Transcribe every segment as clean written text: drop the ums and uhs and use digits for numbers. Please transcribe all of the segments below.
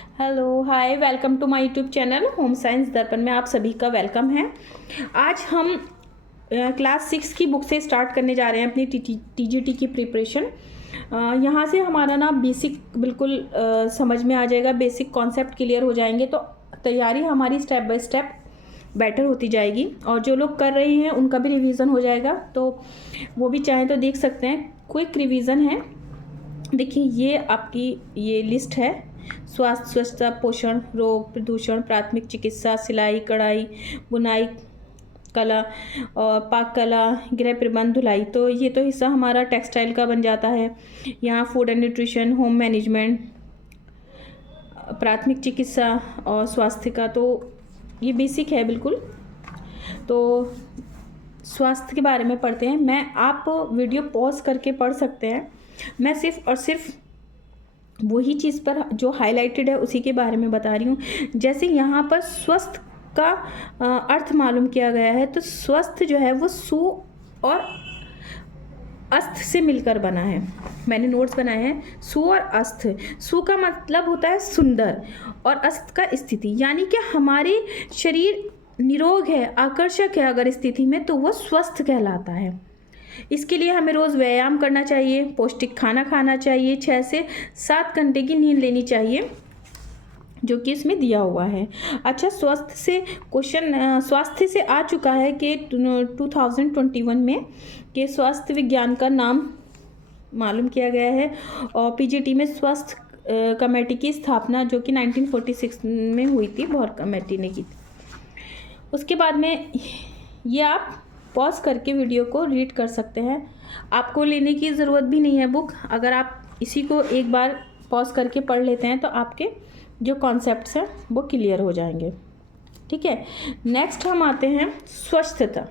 Hello hi welcome to my YouTube channel home science Darpan में आप सभी का वेलकम है। आज हम क्लास 6 की बुक से स्टार्ट करने जा रहे हैं अपनी टीजीटी की प्रिपरेशन। यहाँ से हमारा ना बेसिक बिल्कुल समझ में आ जाएगा, बेसिक कॉन्सेप्ट क्लियर हो जाएंगे तो तैयारी हमारी स्टेप बाय स्टेप बेटर होती जाएगी। और जो लोग कर रहे हैं उनका भी रिवीजन हो जाएगा, तो वो भी चाहें तो देख सकते हैं। क्विक रिवीजन है। देखिए ये आपकी ये लिस्ट है। स्वास्थ्य, स्वच्छता, पोषण, रोग, प्रदूषण, प्राथमिक चिकित्सा, सिलाई, कढ़ाई, बुनाई, कला और पाक कला, गृह प्रबंध, धुलाई। तो ये तो हिस्सा हमारा टेक्सटाइल का बन जाता है। यहाँ food and nutrition, home management, प्राथमिक चिकित्सा और स्वास्थ्य का, तो ये बेसिक है बिल्कुल। तो स्वास्थ्य के बारे में पढ़ते हैं। आप वीडियो पॉज करके पढ़ सकते हैं। मैं सिर्फ और सिर्फ वही चीज़ पर जो हाईलाइटेड है उसी के बारे में बता रही हूँ। जैसे यहाँ पर स्वस्थ का अर्थ मालूम किया गया है, तो स्वस्थ जो है वो सु और अस्थ से मिलकर बना है। मैंने नोट्स बनाए हैं। सु और अस्थ। सु का मतलब होता है सुंदर और अस्थ का स्थिति, यानी कि हमारे शरीर निरोग है, आकर्षक है अगर स्थिति में, तो वो स्वस्थ कहलाता है। इसके लिए हमें रोज़ व्यायाम करना चाहिए, पौष्टिक खाना खाना चाहिए, 6 से 7 घंटे की नींद लेनी चाहिए, जो कि इसमें दिया हुआ है। अच्छा, स्वास्थ्य से क्वेश्चन स्वास्थ्य से आ चुका है कि 2021 में कि स्वास्थ्य विज्ञान का नाम मालूम किया गया है। और पीजीटी में स्वास्थ्य कमेटी की स्थापना जो कि 1946 में हुई थी, भौर कमेटी ने की थी। उसके बाद में ये आप पॉज करके वीडियो को रीड कर सकते हैं। आपको लेने की ज़रूरत भी नहीं है बुक। अगर आप इसी को एक बार पॉज करके पढ़ लेते हैं तो आपके जो कॉन्सेप्ट्स हैं वो क्लियर हो जाएंगे। ठीक है, नेक्स्ट हम आते हैं स्वच्छता।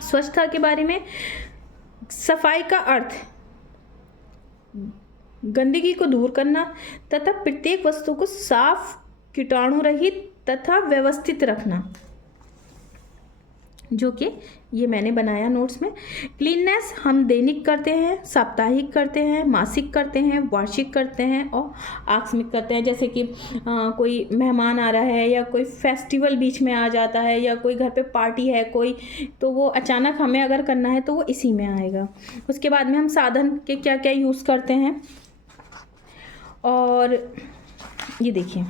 स्वच्छता के बारे में, सफाई का अर्थ गंदगी को दूर करना तथा प्रत्येक वस्तु को साफ, कीटाणु रहित तथा व्यवस्थित रखना, जो कि ये मैंने बनाया नोट्स में। क्लीननेस हम दैनिक करते हैं, साप्ताहिक करते हैं, मासिक करते हैं, वार्षिक करते हैं और आकस्मिक करते हैं। जैसे कि कोई मेहमान आ रहा है या कोई फेस्टिवल बीच में आ जाता है या कोई घर पे पार्टी है कोई, तो वो अचानक हमें अगर करना है तो वो इसी में आएगा। उसके बाद में हम साधन के क्या क्या यूज़ करते हैं, और ये देखिए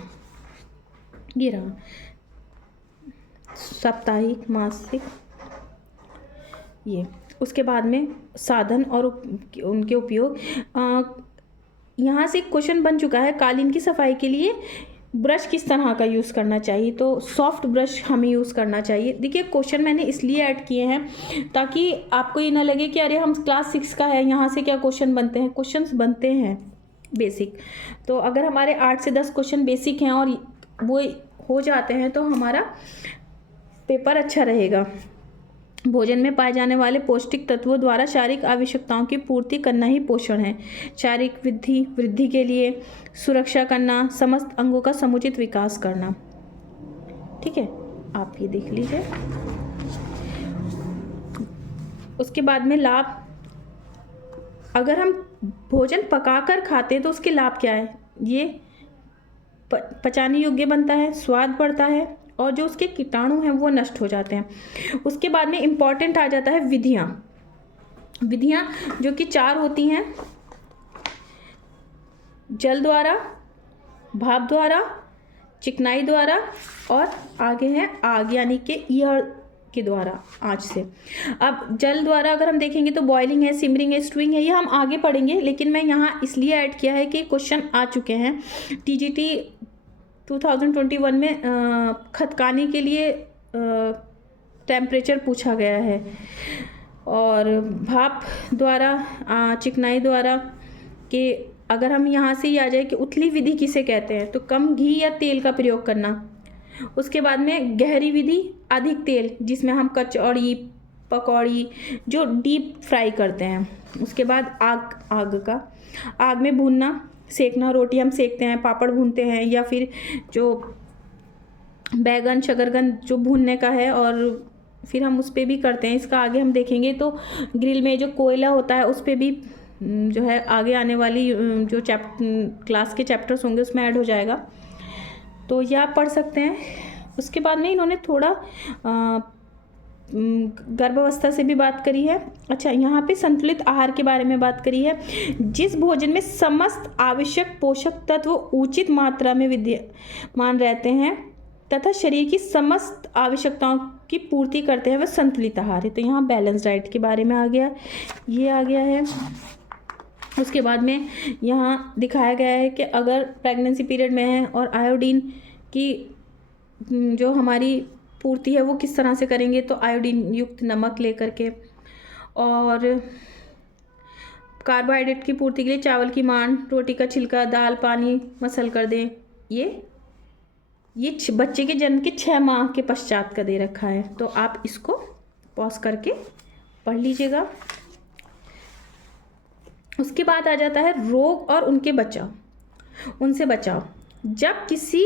ये रहा साप्ताहिक, मासिक, ये। उसके बाद में साधन और उनके उपयोग। यहाँ से क्वेश्चन बन चुका है, कालीन की सफाई के लिए ब्रश किस तरह का यूज़ करना चाहिए, तो सॉफ्ट ब्रश हमें यूज़ करना चाहिए। देखिए क्वेश्चन मैंने इसलिए ऐड किए हैं ताकि आपको ये ना लगे कि अरे हम क्लास 6 का है, यहाँ से क्या क्वेश्चन बनते हैं। क्वेश्चंस बनते हैं बेसिक। तो अगर हमारे 8 से 10 क्वेश्चन बेसिक हैं और वो हो जाते हैं तो हमारा पेपर अच्छा रहेगा। भोजन में पाए जाने वाले पौष्टिक तत्वों द्वारा शारीरिक आवश्यकताओं की पूर्ति करना ही पोषण है। शारीरिक वृद्धि के लिए सुरक्षा करना, समस्त अंगों का समुचित विकास करना। ठीक है, आप ये देख लीजिए। उसके बाद में लाभ, अगर हम भोजन पकाकर खाते हैं तो उसके लाभ क्या है। ये पचाने योग्य बनता है, स्वाद बढ़ता है और जो उसके कीटाणु हैं वो नष्ट हो जाते हैं। उसके बाद में इम्पॉर्टेंट आ जाता है विधियाँ जो कि 4 होती हैं। जल द्वारा, भाप द्वारा, चिकनाई द्वारा और आगे है आग, यानी कि ईयड़ के द्वारा, आँच से। अब जल द्वारा अगर हम देखेंगे तो बॉइलिंग है, सिमरिंग है, स्टूइंग है, ये हम आगे पढ़ेंगे, लेकिन मैं यहाँ इसलिए ऐड किया है कि क्वेश्चन आ चुके हैं। टीजीटी 2021 में खतकाने के लिए टेम्परेचर पूछा गया है, और भाप द्वारा, चिकनाई द्वारा के अगर हम यहाँ से ही आ जाए कि उथली विधि किसे कहते हैं, तो कम घी या तेल का प्रयोग करना। उसके बाद में गहरी विधि, अधिक तेल, जिसमें हम कचौड़ी, पकौड़ी जो डीप फ्राई करते हैं। उसके बाद आग में भूनना, सेकना, रोटी हम सेकते हैं, पापड़ भूनते हैं, या फिर जो बैगन, शकरकंद जो भूनने का है और फिर हम उस पर भी करते हैं। इसका आगे हम देखेंगे तो ग्रिल में जो कोयला होता है उस पर भी जो है आगे आने वाली जो क्लास के चैप्टर्स होंगे उसमें ऐड हो जाएगा, तो यह आप पढ़ सकते हैं। उसके बाद में इन्होंने थोड़ा गर्भावस्था से भी बात करी है। अच्छा, यहाँ पे संतुलित आहार के बारे में बात करी है। जिस भोजन में समस्त आवश्यक पोषक तत्व उचित मात्रा में विद्यमान रहते हैं तथा शरीर की समस्त आवश्यकताओं की पूर्ति करते हैं, वह संतुलित आहार है। तो यहाँ बैलेंस डाइट के बारे में आ गया, ये आ गया है। उसके बाद में यहाँ दिखाया गया है कि अगर प्रेगनेंसी पीरियड में है और आयोडीन की जो हमारी पूर्ति है वो किस तरह से करेंगे, तो आयोडीन युक्त नमक लेकर के, और कार्बोहाइड्रेट की पूर्ति के लिए चावल की मांड, रोटी का छिलका, दाल, पानी मसल कर दें। ये बच्चे के जन्म के 6 माह के पश्चात का दे रखा है, तो आप इसको पॉज करके पढ़ लीजिएगा। उसके बाद आ जाता है रोग और उनसे बचाव। जब किसी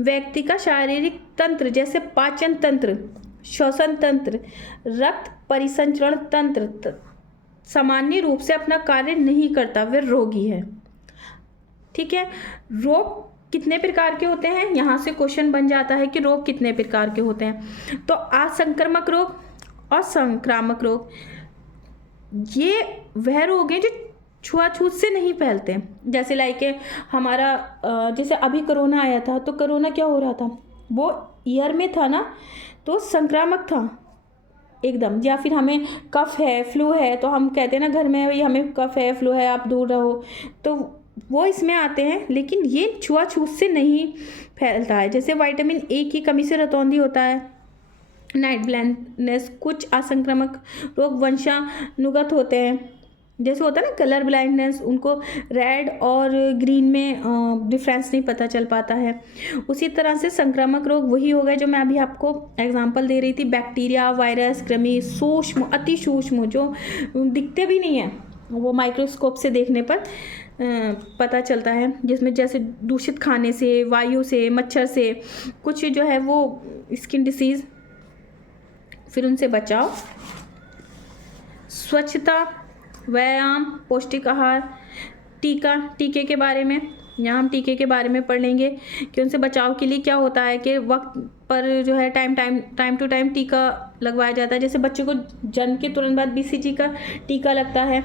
व्यक्ति का शारीरिक तंत्र जैसे पाचन तंत्र, श्वसन तंत्र, रक्त परिसंचरण तंत्र सामान्य रूप से अपना कार्य नहीं करता, वह रोगी है। ठीक है, रोग कितने प्रकार के होते हैं, यहाँ से क्वेश्चन बन जाता है कि रोग कितने प्रकार के होते हैं। तो असंक्रामक रोग और संक्रामक रोग, ये वह रोग हैं जो छुआछूत से नहीं फैलते। जैसे लाइक हमारा जैसे अभी कोरोना आया था, तो कोरोना क्या हो रहा था, वो ईयर में था ना, तो संक्रामक था एकदम। या फिर हमें कफ है, फ्लू है, तो हम कहते हैं ना घर में, भाई हमें कफ है, फ्लू है, आप दूर रहो, तो वो इसमें आते हैं। लेकिन ये छुआछूत से नहीं फैलता है। जैसे विटामिन ए की कमी से रतौंधी होता है, नाइट ब्लाइंडनेस, कुछ असंक्रामक रोग वंशानुगत होते हैं। जैसे होता है ना कलर ब्लाइंडनेस, उनको रेड और ग्रीन में डिफरेंस नहीं पता चल पाता है। उसी तरह से संक्रामक रोग वही हो गए जो मैं अभी आपको एग्जांपल दे रही थी, बैक्टीरिया, वायरस, कृमि, सूक्ष्म, अति सूक्ष्म, जो दिखते भी नहीं है, वो माइक्रोस्कोप से देखने पर पता चलता है। जिसमें जैसे दूषित खाने से, वायु से, मच्छर से, कुछ जो है वो स्किन डिसीज़, फिर उनसे बचाव, स्वच्छता, व्यायाम, पौष्टिक आहार, टीके के बारे में, यहाँ हम टीके के बारे में पढ़ लेंगे कि उनसे बचाव के लिए क्या होता है कि वक्त पर जो है टाइम टू टाइम टीका लगवाया जाता है। जैसे बच्चे को जन्म के तुरंत बाद BCG का टीका लगता है,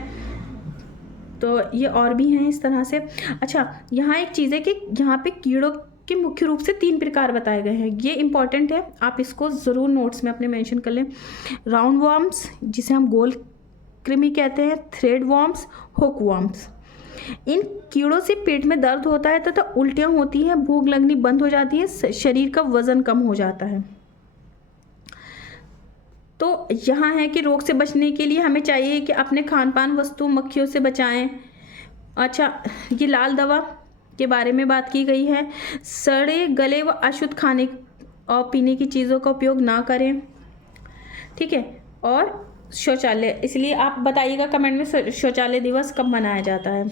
तो ये और भी हैं इस तरह से। अच्छा, यहाँ एक चीज़ है कि यहाँ पे कीड़ों के मुख्य रूप से 3 प्रकार बताए गए हैं, ये इंपॉर्टेंट है, आप इसको ज़रूर नोट्स में अपने मेंशन कर लें। राउंड वॉर्म्स, जिसे हम गोल कृमि कहते हैं, थ्रेड वॉर्म्स, हुक वॉर्म्स। इन कीड़ों से पेट में दर्द होता है तथा उल्टियाँ होती हैं, भूख लगनी बंद हो जाती है, शरीर का वजन कम हो जाता है। तो यहाँ है कि रोग से बचने के लिए हमें चाहिए कि अपने खान पान वस्तु मक्खियों से बचाएं। अच्छा, ये लाल दवा के बारे में बात की गई है। सड़े गले व अशुद्ध खाने और पीने की चीज़ों का उपयोग ना करें। ठीक है, और शौचालय, इसलिए आप बताइएगा कमेंट में शौचालय दिवस कब मनाया जाता है,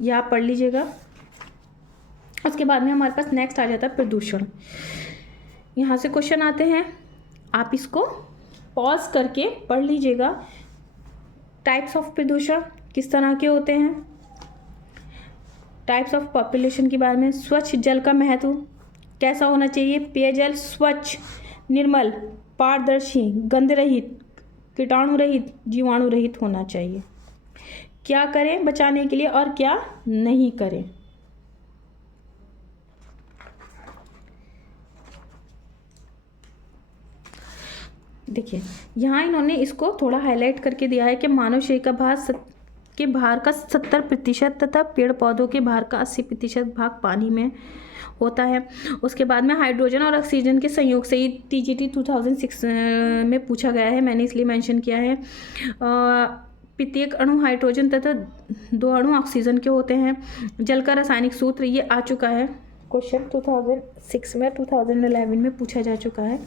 यह आप पढ़ लीजिएगा। उसके बाद में हमारे पास नेक्स्ट आ जाता है प्रदूषण। यहाँ से क्वेश्चन आते हैं, आप इसको पॉज करके पढ़ लीजिएगा। टाइप्स ऑफ प्रदूषण किस तरह के होते हैं, टाइप्स ऑफ पॉपुलेशन के बारे में, स्वच्छ जल का महत्व, कैसा होना चाहिए, पेयजल स्वच्छ, निर्मल, पारदर्शी, गंध रहित, कीटाणु रहित, जीवाणु रहित होना चाहिए। क्या करें बचाने के लिए और क्या नहीं करें। देखिए, यहाँ इन्होंने इसको थोड़ा हाईलाइट करके दिया है कि मानव शरीर का भार का 70% तथा पेड़ पौधों के भार का 80% भाग पानी में होता है। उसके बाद में हाइड्रोजन और ऑक्सीजन के संयोग से ही TGT 2006 में पूछा गया है, मैंने इसलिए मेंशन किया है। प्रत्येक अणु हाइड्रोजन तथा 2 अणु ऑक्सीजन के होते हैं। जल का रासायनिक सूत्र, ये आ चुका है क्वेश्चन 2006 में, 2011 में पूछा जा चुका है,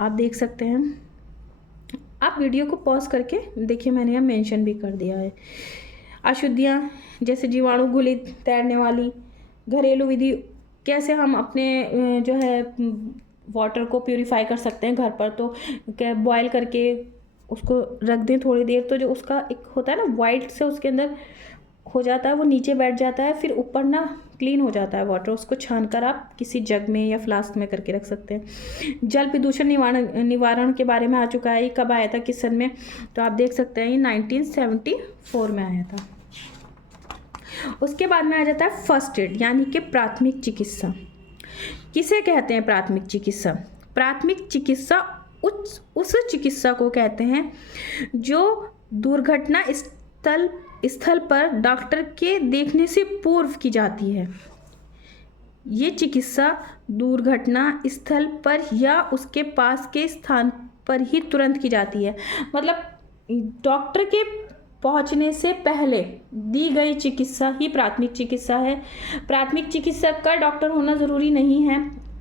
आप देख सकते हैं। आप वीडियो को पॉज करके देखिए, मैंने यहाँ मेंशन भी कर दिया है। अशुद्धियाँ जैसे जीवाणु घुलित तैरने वाली, घरेलू विधि, कैसे हम अपने जो है वाटर को प्यूरिफाई कर सकते हैं घर पर, तो क्या बॉयल करके उसको रख दें थोड़ी देर, तो जो उसका एक होता है ना वाइट से उसके अंदर हो जाता है, वो नीचे बैठ जाता है, फिर ऊपर ना क्लीन हो जाता है वाटर। उसको छानकर आप किसी जग में या फ्लास्क में करके रख सकते हैं। जल प्रदूषण निवारण के बारे में आ चुका है। ये कब आया था, किस सन में, तो आप देख सकते हैं ये 1974 में आया था। उसके बाद में आ जाता है फर्स्ट एड यानी कि प्राथमिक चिकित्सा। किसे कहते हैं प्राथमिक चिकित्सा? प्राथमिक चिकित्सा उस चिकित्सा को कहते हैं जो दुर्घटना स्थल पर डॉक्टर के देखने से पूर्व की जाती है। ये चिकित्सा दुर्घटना स्थल पर या उसके पास के स्थान पर ही तुरंत की जाती है। मतलब डॉक्टर के पहुंचने से पहले दी गई चिकित्सा ही प्राथमिक चिकित्सा है। प्राथमिक चिकित्सक का डॉक्टर होना ज़रूरी नहीं है,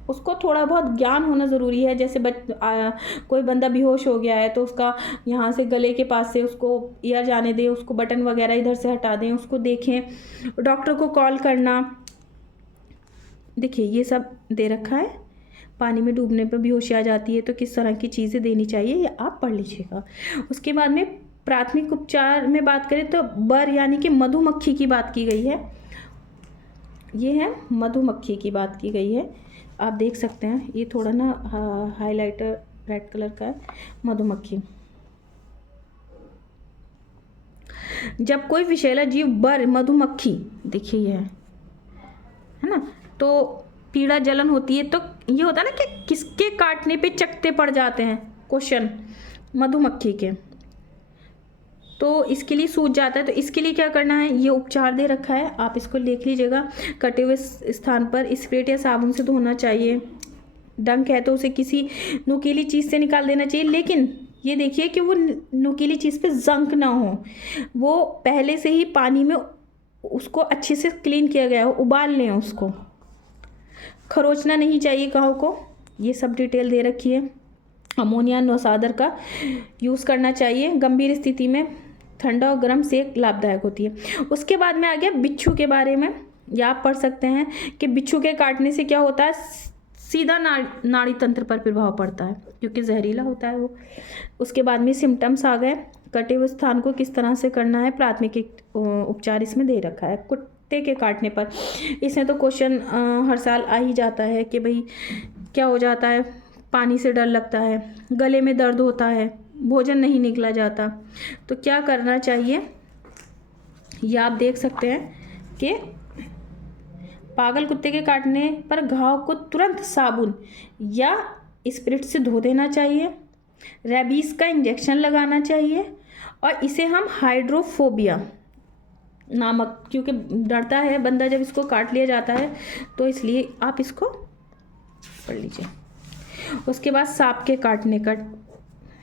उसको थोड़ा बहुत ज्ञान होना ज़रूरी है। जैसे कोई बंदा बेहोश हो गया है तो उसका यहाँ से गले के पास से उसको एयर जाने दें, उसको बटन वगैरह इधर से हटा दें, उसको देखें, डॉक्टर को कॉल करना। देखिए ये सब दे रखा है। पानी में डूबने पर बेहोशी आ जाती है तो किस तरह की चीज़ें देनी चाहिए, ये आप पढ़ लीजिएगा। उसके बाद में प्राथमिक उपचार में बात करें तो बर यानी कि मधुमक्खी की बात की गई है। ये है मधुमक्खी की बात की गई है, आप देख सकते हैं। ये थोड़ा ना हाइलाइटर रेड कलर का है, मधुमक्खी। जब कोई विषैला जीव बर मधुमक्खी, देखिए ये है ना, तो पीड़ा जलन होती है। तो ये होता है ना कि किसके काटने पे चकते पड़ जाते हैं, क्वेश्चन मधुमक्खी के, तो इसके लिए सूज जाता है। तो इसके लिए क्या करना है, ये उपचार दे रखा है, आप इसको लिख लीजिएगा। कटे हुए स्थान पर स्प्रेट या साबुन से धोना चाहिए। डंक है तो उसे किसी नुकीली चीज़ से निकाल देना चाहिए, लेकिन ये देखिए कि वो नुकीली चीज़ पे जंक ना हो, वो पहले से ही पानी में उसको अच्छे से क्लीन किया गया हो, उबाल लें उसको। खरोचना नहीं चाहिए काहू को, ये सब डिटेल दे रखी है। अमोनिया नौसादर का यूज़ करना चाहिए। गंभीर स्थिति में ठंडा और गर्म सेक लाभदायक होती है। उसके बाद में आ गया बिच्छू के बारे में, या आप पढ़ सकते हैं कि बिच्छू के काटने से क्या होता है, सीधा नाड़ी तंत्र पर प्रभाव पड़ता है क्योंकि जहरीला होता है वो। उसके बाद में सिम्टम्स आ गए, कटे हुए स्थान को किस तरह से करना है, प्राथमिक उपचार इसमें दे रखा है। कुत्ते के काटने पर, इसमें तो क्वेश्चन हर साल आ ही जाता है कि भाई क्या हो जाता है, पानी से डर लगता है, गले में दर्द होता है, भोजन नहीं निकला जाता, तो क्या करना चाहिए, ये आप देख सकते हैं कि पागल कुत्ते के काटने पर घाव को तुरंत साबुन या स्पिरिट से धो देना चाहिए। रेबीज का इंजेक्शन लगाना चाहिए, और इसे हम हाइड्रोफोबिया नामक, क्योंकि डरता है बंदा जब इसको काट लिया जाता है, तो इसलिए आप इसको पढ़ लीजिए। उसके बाद सांप के काटने का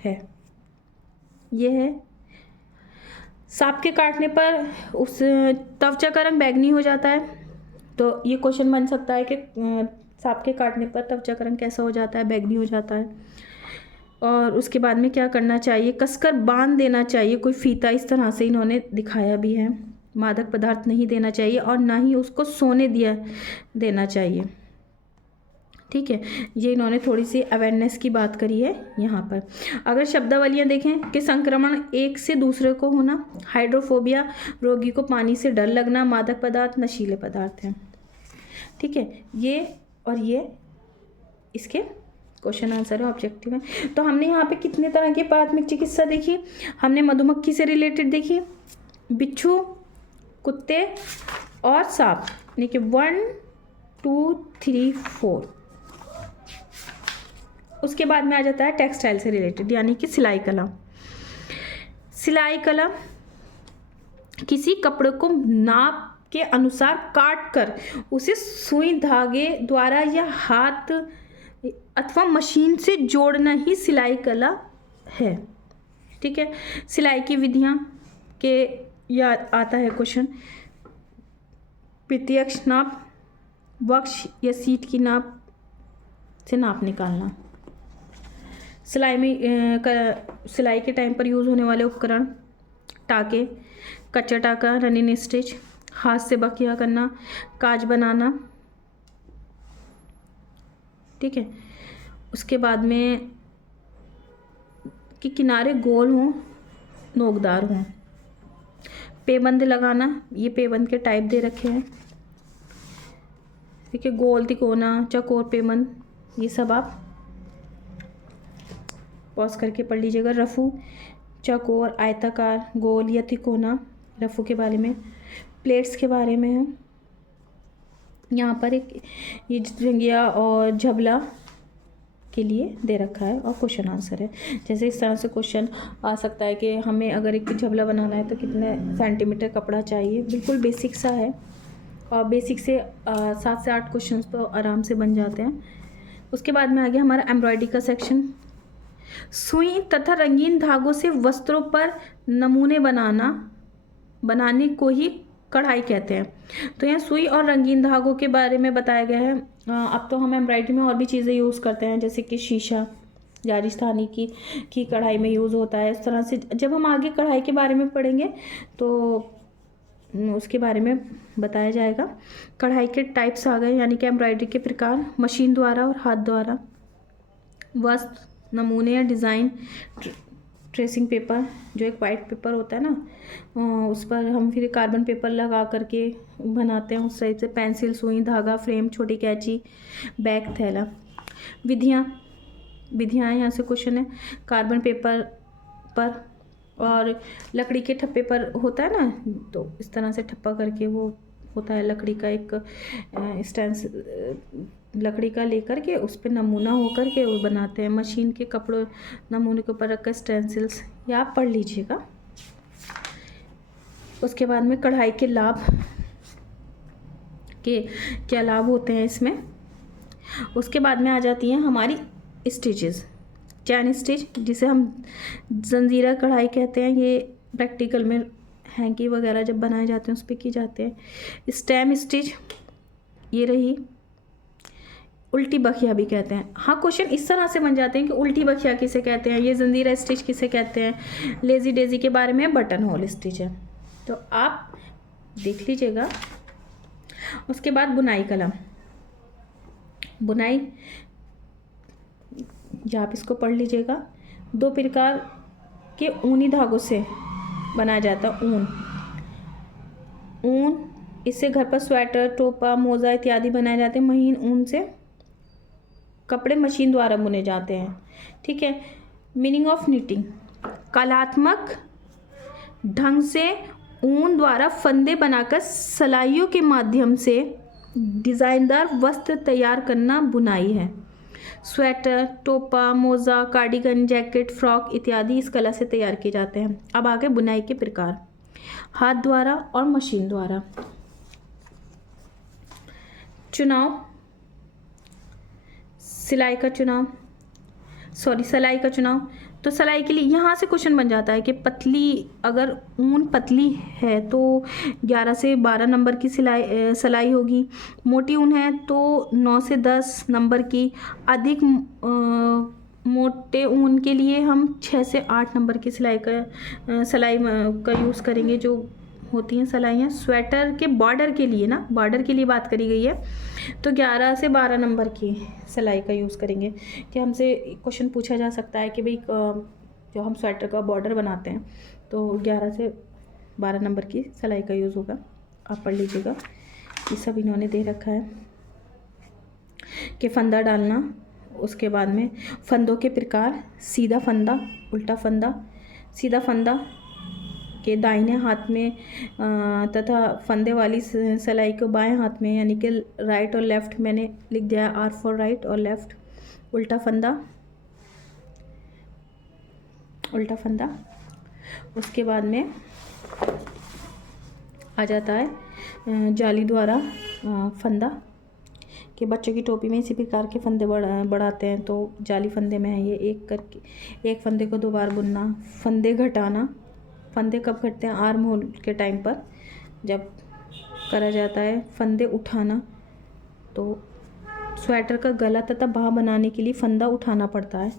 है, ये है सांप के काटने पर उस त्वचा का रंग बैंगनी हो जाता है। तो ये क्वेश्चन बन सकता है कि सांप के काटने पर त्वचा का रंग कैसा हो जाता है, बैंगनी हो जाता है। और उसके बाद में क्या करना चाहिए, कसकर बांध देना चाहिए, कोई फीता इस तरह से इन्होंने दिखाया भी है। मादक पदार्थ नहीं देना चाहिए और ना ही उसको सोने देना चाहिए। ठीक है, ये इन्होंने थोड़ी सी अवेयरनेस की बात करी है यहाँ पर। अगर शब्दावलियाँ देखें कि संक्रमण एक से दूसरे को होना, हाइड्रोफोबिया रोगी को पानी से डर लगना, मादक पदार्थ नशीले पदार्थ हैं। ठीक है, ये और ये इसके क्वेश्चन आंसर है, ऑब्जेक्टिव है। तो हमने यहाँ पे कितने तरह की प्राथमिक चिकित्सा देखी, हमने मधुमक्खी से रिलेटेड देखी, बिच्छू, कुत्ते और सांप, यानी कि 1 2 3 4। उसके बाद में आ जाता है टेक्सटाइल से रिलेटेड, यानी कि सिलाई कला। सिलाई कला किसी कपड़े को नाप के अनुसार काट कर उसे सुई धागे द्वारा या हाथ अथवा मशीन से जोड़ना ही सिलाई कला है। ठीक है, सिलाई की विधियां के याद आता है क्वेश्चन, प्रत्यक्ष नाप, वक्ष या सीट की नाप से नाप निकालना, सिलाई में सिलाई के टाइम पर यूज़ होने वाले उपकरण, टाके, कच्चा टाका, रनिंग स्टिच, हाथ से बकिया करना, काज बनाना। ठीक है, उसके बाद में कि किनारे गोल हों, नोकदार हों। पेबंद लगाना, ये पेबंद के टाइप दे रखे हैं, ठीक है। गोल, तिकोना, चौकोर पेबंद, ये सब आप पॉज करके पढ़ लीजिएगा। रफू, चौकोर, आयताकार, गोल या तिकोना, रफू के बारे में। प्लेट्स के बारे में है। यहाँ पर एक ये जंगिया और झबला के लिए दे रखा है और क्वेश्चन आंसर है। जैसे इस तरह से क्वेश्चन आ सकता है कि हमें अगर एक झबला बनाना है तो कितने सेंटीमीटर कपड़ा चाहिए। बिल्कुल बेसिक सा है और बेसिक से 7 से 8 क्वेश्चन तो आराम से बन जाते हैं। उसके बाद में आ गया हमारा एम्ब्रॉयडरी का सेक्शन। सुई तथा रंगीन धागों से वस्त्रों पर नमूने बनाने को ही कढ़ाई कहते हैं। तो यहाँ सुई और रंगीन धागों के बारे में बताया गया है। अब तो हम एम्ब्रॉयडरी में और भी चीज़ें यूज़ करते हैं, जैसे कि शीशा राजस्थानी की कढ़ाई में यूज़ होता है। इस तरह से जब हम आगे कढ़ाई के बारे में पढ़ेंगे तो उसके बारे में बताया जाएगा। कढ़ाई के टाइप्स आ गए, यानी कि एम्ब्रॉयडरी के प्रकार, मशीन द्वारा और हाथ द्वारा। वस्त्र, नमूने या डिज़ाइन, ट्रेसिंग पेपर, जो एक वाइट पेपर होता है ना, उस पर हम फिर कार्बन पेपर लगा करके बनाते हैं उस टाइप से। पेंसिल, सुई, धागा, फ्रेम, छोटी कैंची, बैग, थैला। विधियाँ यहाँ से क्वेश्चन है। कार्बन पेपर पर और लकड़ी के ठप्पे पर होता है ना, तो इस तरह से ठप्पा करके वो होता है लकड़ी का एक स्टैंस, लकड़ी का लेकर के उस पर नमूना होकर के वो बनाते हैं। मशीन के कपड़ों नमूने के ऊपर रखकर स्टेंसिल्स, या आप पढ़ लीजिएगा। उसके बाद में कढ़ाई के लाभ के क्या लाभ होते हैं इसमें। उसके बाद में आ जाती हैं हमारी स्टिचेस। चैन स्टिच, जिसे हम जंजीरा कढ़ाई कहते हैं, ये प्रैक्टिकल में हैंकी वगैरह जब बनाए जाते हैं उस पर की जाते हैं। स्टेम स्टिच, ये रही। उल्टी बखिया भी कहते हैं। हाँ, क्वेश्चन इस तरह से बन जाते हैं कि उल्टी बखिया किसे कहते हैं, ये जंजीरा स्टिच किसे कहते हैं। लेजी डेजी के बारे में बटन होल स्टिच है, तो आप देख लीजिएगा। उसके बाद बुनाई कलम, बुनाई, या आप इसको पढ़ लीजिएगा। 2 प्रकार के ऊनी धागों से बनाया जाता है। ऊन, इससे घर पर स्वेटर, टोपा, मोजा इत्यादि बनाए जाते हैं। महीन ऊन से कपड़े मशीन द्वारा बुने जाते हैं, ठीक है। मीनिंग ऑफ निटिंग, कलात्मक ढंग से ऊन द्वारा फंदे बनाकर सलाइयों के माध्यम से डिज़ाइनदार वस्त्र तैयार करना बुनाई है। स्वेटर, टोपा, मोजा, कार्डिगन, जैकेट, फ्रॉक इत्यादि इस कला से तैयार किए जाते हैं। अब आगे बुनाई के प्रकार, हाथ द्वारा और मशीन द्वारा। चुनाव, सलाई का चुनाव। तो सलाई के लिए यहाँ से क्वेश्चन बन जाता है कि पतली, अगर ऊन पतली है तो 11 से 12 नंबर की सलाई होगी। मोटी ऊन है तो 9 से 10 नंबर की। अधिक मोटे ऊन के लिए हम 6 से 8 नंबर की सलाई का यूज़ करेंगे, जो होती हैं सलाइयाँ। स्वेटर के बॉर्डर के लिए ना, बॉर्डर के लिए बात करी गई है, तो 11 से 12 नंबर की सिलाई का यूज़ करेंगे। कि हमसे क्वेश्चन पूछा जा सकता है कि भाई जो हम स्वेटर का बॉर्डर बनाते हैं तो 11 से 12 नंबर की सिलाई का यूज़ होगा, आप पढ़ लीजिएगा। ये सब इन्होंने दे रखा है कि फंदा डालना। उसके बाद में फंदों के प्रकार, सीधा फंदा, उल्टा फंदा। सीधा फंदा के दाहिने हाथ में तथा फंदे वाली सिलाई को बाएं हाथ में, यानी कि राइट और लेफ़्ट मैंने लिख दिया, आर फॉर राइट और लेफ़्ट। उल्टा फंदा। उसके बाद में आ जाता है जाली द्वारा फंदा, कि बच्चों की टोपी में इसी प्रकार के फंदे बढ़ाते हैं, तो जाली फंदे में है ये। एक फंदे को 2 बार बुनना। फंदे घटाना, फंदे कब घटते हैं, आर्म होल के टाइम पर जब करा जाता है। फंदे उठाना, तो स्वेटर का गला तथा बाह बनाने के लिए फंदा उठाना पड़ता है।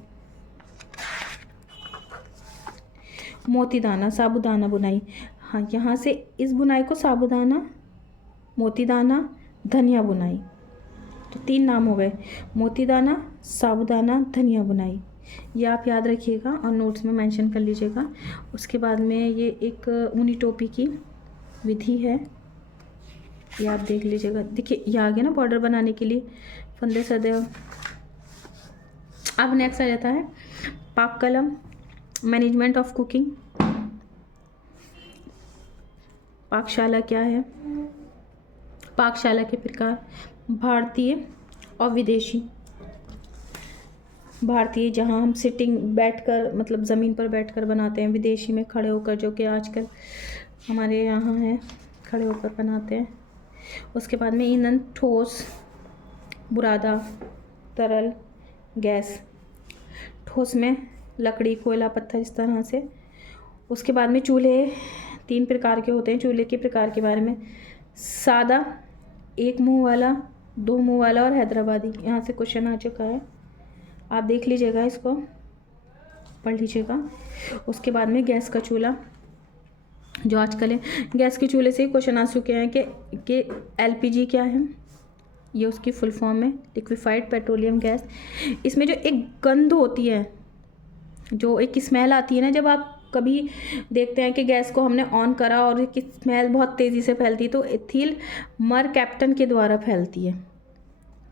मोतीदाना, साबूदाना बुनाई। हाँ, यहाँ से इस बुनाई को साबूदाना, मोतीदाना, धनिया बुनाई, तो 3 नाम हो गए, मोतीदाना, साबूदाना, धनिया बुनाई। ये आप याद रखिएगा और नोट्स में मेंशन कर लीजिएगा। उसके बाद में ये एक ऊनी टोपी की विधि है, ये आप देख लीजिएगा। देखिए ये आ गया ना बॉर्डर बनाने के लिए फंदे सदैव। अब नेक्स्ट आ जाता है पाक कलम, मैनेजमेंट ऑफ कुकिंग। पाकशाला क्या है? पाकशाला के प्रकार भारतीय और विदेशी। भारतीय जहाँ हम सिटिंग बैठकर मतलब ज़मीन पर बैठकर बनाते हैं, विदेशी में खड़े होकर, जो कि आजकल हमारे यहाँ है, खड़े होकर बनाते हैं। उसके बाद में ईंधन, ठोस, बुरादा, तरल, गैस। ठोस में लकड़ी, कोयला, पत्थर, इस तरह से। उसके बाद में चूल्हे 3 प्रकार के होते हैं। चूल्हे के प्रकार के बारे में सादा, 1 मुंह वाला, 2 मुंह वाला और हैदराबादी। यहाँ से क्वेश्चन आ चुका है, आप देख लीजिएगा, इसको पढ़ लीजिएगा। उसके बाद में गैस का चूल्हा जो आजकल है, गैस के चूल्हे से ही क्वेश्चन आ चुके हैं कि एलपीजी क्या है। ये उसकी फुल फॉर्म है, लिक्विफाइड पेट्रोलियम गैस। इसमें जो एक गंध होती है, जो एक स्मेल आती है ना, जब आप कभी देखते हैं कि गैस को हमने ऑन करा और कि स्मेल बहुत तेज़ी से फैलती है, तो एथिल मर कैप्टन के द्वारा फैलती है,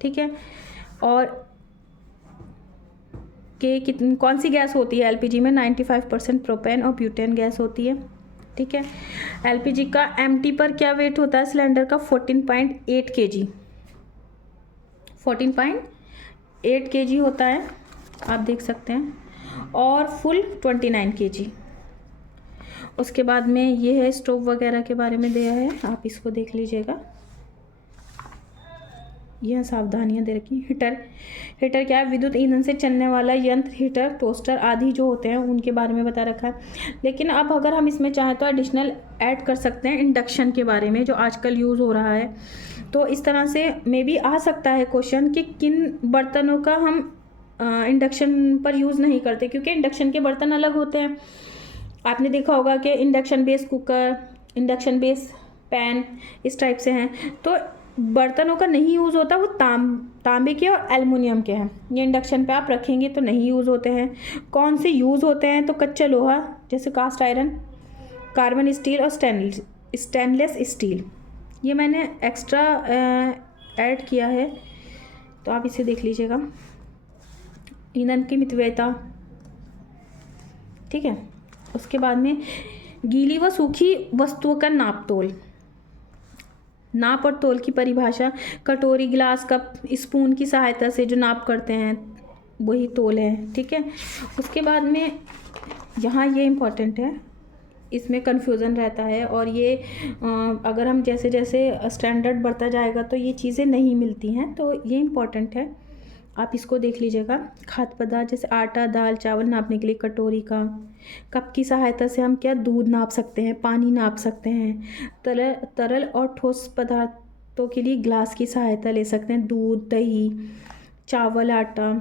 ठीक है। और कि कौन सी गैस होती है एलपीजी में? 95% प्रोपेन और ब्यूटेन गैस होती है, ठीक है। एलपीजी का एमटी पर क्या वेट होता है सिलेंडर का? 14.8 kg, 14.8 kg होता है, आप देख सकते हैं। और फुल 29 kg। उसके बाद में ये है स्टोव वगैरह के बारे में दिया है, आप इसको देख लीजिएगा। यह सावधानियां दे रखी। हीटर क्या है? विद्युत ईंधन से चलने वाला यंत्र। हीटर, टोस्टर आदि जो होते हैं उनके बारे में बता रखा है। लेकिन अब अगर हम इसमें चाहें तो एडिशनल ऐड कर सकते हैं इंडक्शन के बारे में, जो आजकल यूज़ हो रहा है। तो इस तरह से मे भी आ सकता है क्वेश्चन कि किन बर्तनों का हम इंडक्शन पर यूज़ नहीं करते, क्योंकि इंडक्शन के बर्तन अलग होते हैं। आपने देखा होगा कि induction base cooker, induction base pan, इस टाइप से हैं। तो बर्तनों का नहीं यूज़ होता, वो तांबे के और एल्युमिनियम के हैं। ये इंडक्शन पे आप रखेंगे तो नहीं यूज़ होते हैं। कौन से यूज़ होते हैं? तो कच्चा लोहा जैसे कास्ट आयरन, कार्बन स्टील और स्टेनलेस स्टील। ये मैंने एक्स्ट्रा ऐड किया है, तो आप इसे देख लीजिएगा। ईंधन की मितव्ययता, ठीक है। उसके बाद में गीली व सूखी वस्तुओं का नाप तोल। नाप और तोल की परिभाषा, कटोरी, गिलास, कप, स्पून की सहायता से जो नाप करते हैं वही तोल है, ठीक है। उसके बाद में यहाँ ये इम्पॉर्टेंट है, इसमें कन्फ्यूज़न रहता है, और ये अगर हम जैसे जैसे स्टैंडर्ड बढ़ता जाएगा तो ये चीज़ें नहीं मिलती हैं, तो ये इम्पॉर्टेंट है, आप इसको देख लीजिएगा। खाद्य पदार्थ जैसे आटा, दाल, चावल नापने के लिए कटोरी का। कप की सहायता से हम क्या दूध नाप सकते हैं, पानी नाप सकते हैं। तरल और ठोस पदार्थों के लिए ग्लास की सहायता ले सकते हैं। दूध, दही, चावल, आटा,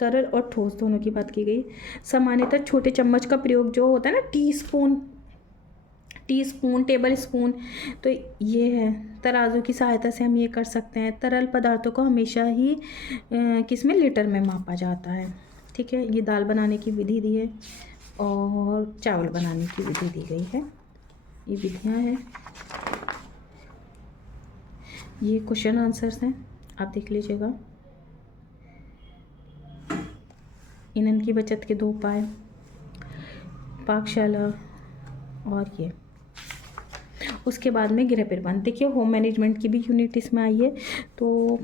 तरल और ठोस दोनों की बात की गई। सामान्यतः छोटे चम्मच का प्रयोग जो होता है ना, टी स्पून, टेबल स्पून, तो ये है। तराजू की सहायता से हम ये कर सकते हैं। तरल पदार्थों को हमेशा ही किसमें? लीटर में मापा जाता है, ठीक है। ये दाल बनाने की विधि दी है और चावल बनाने की विधि दी गई है, ये विधियाँ हैं। ये क्वेश्चन आंसर्स हैं, आप देख लीजिएगा। ईंधन की बचत के 2 उपाय, पाकशाला और ये। उसके बाद में गृह प्रबंध। देखिए होम मैनेजमेंट की भी यूनिट इसमें आई है, तो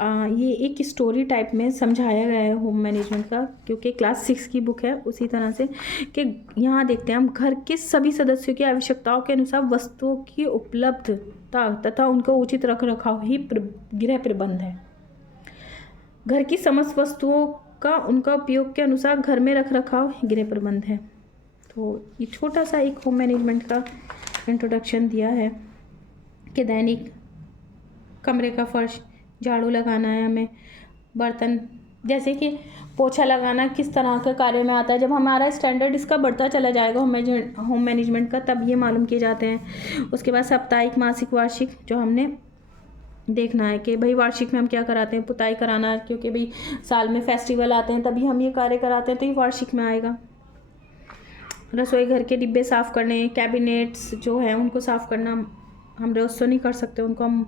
ये एक स्टोरी टाइप में समझाया गया है होम मैनेजमेंट का, क्योंकि क्लास 6 की बुक है। उसी तरह से कि यहाँ देखते हैं हम, घर के सभी सदस्यों की आवश्यकताओं के अनुसार वस्तुओं की उपलब्धता तथा उनका उचित रखरखाव ही गृह प्रबंध है। घर की समस्त वस्तुओं का उनका उपयोग के अनुसार घर में रखरखाव गृह प्रबंध है। तो ये छोटा सा एक होम मैनेजमेंट का इंट्रोडक्शन दिया है कि दैनिक कमरे का फर्श झाड़ू लगाना है हमें। बर्तन जैसे कि पोछा लगाना किस तरह के कार्य में आता है, जब हमारा स्टैंडर्ड इसका बढ़ता चला जाएगा होम मैनेजमेंट का, तब ये मालूम किए जाते हैं। उसके बाद साप्ताहिक, मासिक, वार्षिक जो हमने देखना है कि भाई वार्षिक में हम क्या कराते हैं, पुताई कराना, क्योंकि भाई साल में फेस्टिवल आते हैं तभी हम ये कार्य कराते हैं, तो ये वार्षिक में आएगा। रसोई घर के डिब्बे साफ़ करने, कैबिनेट्स जो हैं उनको साफ़ करना, हम रोज़ तो नहीं कर सकते, उनको हम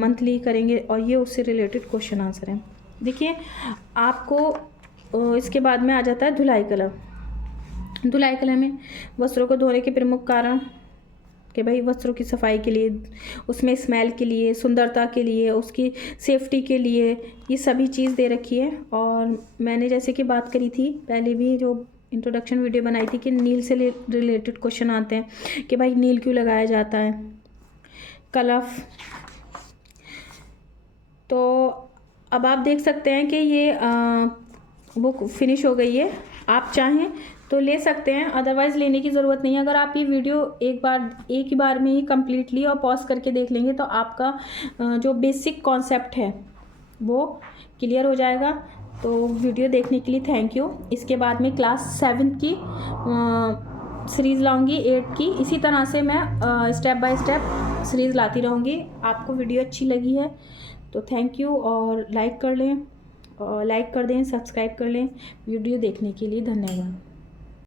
मंथली करेंगे, और ये उससे रिलेटेड क्वेश्चन आंसर हैं। देखिए आपको इसके बाद में आ जाता है धुलाई कला। धुलाई कला में वस्त्रों को धोने के प्रमुख कारण कि भाई वस्त्रों की सफाई के लिए, उसमें स्मेल के लिए, सुंदरता के लिए, उसकी सेफ्टी के लिए, ये सभी चीज़ दे रखी है। और मैंने जैसे कि बात करी थी पहले भी, जो इंट्रोडक्शन वीडियो बनाई थी, कि नील से रिलेटेड क्वेश्चन आते हैं कि भाई नील क्यों लगाया जाता है, कलफ। तो अब आप देख सकते हैं कि ये बुक फिनिश हो गई है। आप चाहें तो ले सकते हैं, अदरवाइज़ लेने की ज़रूरत नहीं है। अगर आप ये वीडियो एक ही बार में ही कम्प्लीटली और पॉज करके देख लेंगे तो आपका जो बेसिक कॉन्सेप्ट है वो क्लियर हो जाएगा। तो वीडियो देखने के लिए थैंक यू। इसके बाद में क्लास 7 की सीरीज़ लाऊंगी, 8 की, इसी तरह से मैं स्टेप बाय स्टेप सीरीज़ लाती रहूँगी। आपको वीडियो अच्छी लगी है तो थैंक यू, और लाइक कर लें, और लाइक कर दें, सब्सक्राइब कर लें। वीडियो देखने के लिए धन्यवाद।